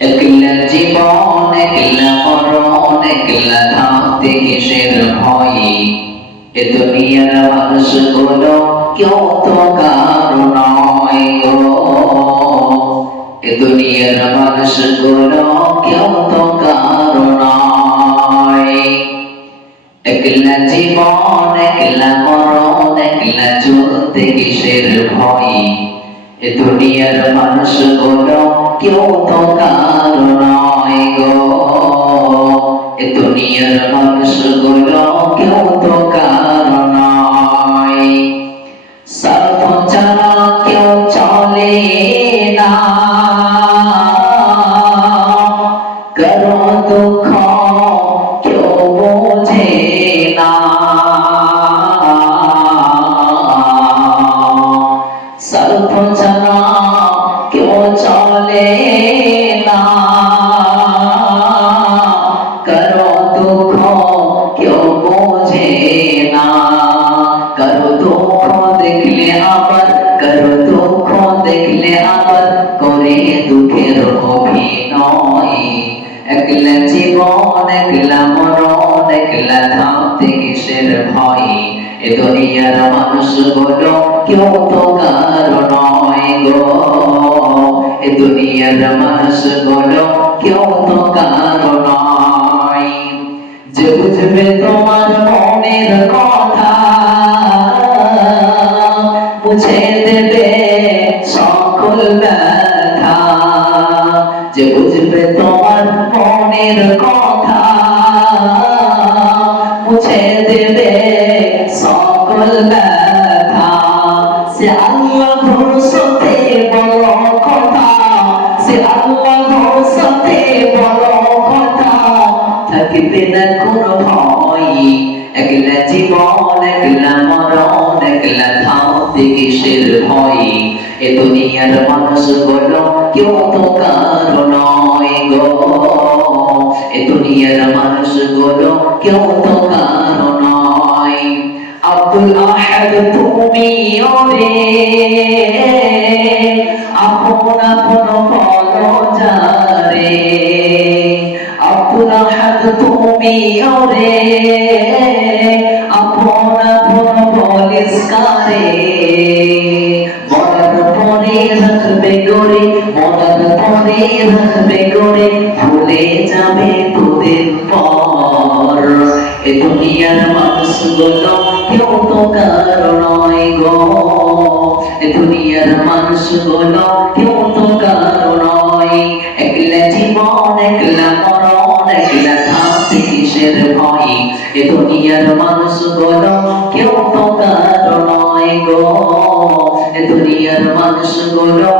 একলা জীবন একলা মরণ একলা থাকতে কিসের ভয়? এ দুনিয়ার মানুষগুলো কেউ তো কারো নয় গো। এ দুনিয়ার মানুষগুলো কেউ তো কারো নয়। একলা জীবন একলা মরণ একলা চলতে কিসের ভয়? এ দুনিয়ার মানুষগুলো কেউ তো কারো নয় গো। এ দুনিয়ার মানুষগুলো কেউ তো কারো নয়। স্বার্থ ছাড়া কেউ চলে না, কারো দুঃখ কেউ বোঝে না। স্বার্থ ছাড়া কেউ চলে না, কারো দুঃখ কেউ বোঝে না। কারো দুঃখ দেখলে আবার করে দুঃখের অভিনয়। একলা জীবন একলা মরণ একলা থাকতে কিসের ভয়? এ দুনিয়ার মানুষগুলো কেউ তো কারো নয় গো। এ দুনিয়ার মানুষগুলো কেউ তো কারো নয়। যে বুঝবে তোমার মনের কথা, মুছে দেবে সকল ব্যথা। যে বুঝবে তোমার মনের কথা, মুছে দেবে সকল ব্যথা। সে আল্লাহ ভরসাতে বড় কথা, সে আল্লাহ ভরসাতে বড় কথা। থাকবে না কোনো ভয়। একলা জীবন একলা মরণ একলা থাকতে কিসের ভয়? এ দুনিয়ার মানুষগুলো কেউ তো কারো নয় গো। এ দুনিয়ার মানুষগুলো কেউ তো কারো নয়। আব্দুল আহাদ তুমি ওরে আপন আপন বলো যারে। আব্দুল আহাদ তুমি ওরে আপন আপন বলিস কারে। মরার পরে রাখবে গড়ে, মরার পরে রাখবে গড়ে, ভুলে যাবে তোদের পর। এ দুনিয়ার মানুষগুলো কেউ তো কারো নয় গো। এ দুনিয়ার মানুষগুলো কেউ তো কারো নয়। একলা জীবন একলা মরণ একলা থাকতে কিসের ভয়? এ দুনিয়ার মানুষগুলো কেউ তো কারো নয় গো। এ দুনিয়ার মানুষগুলো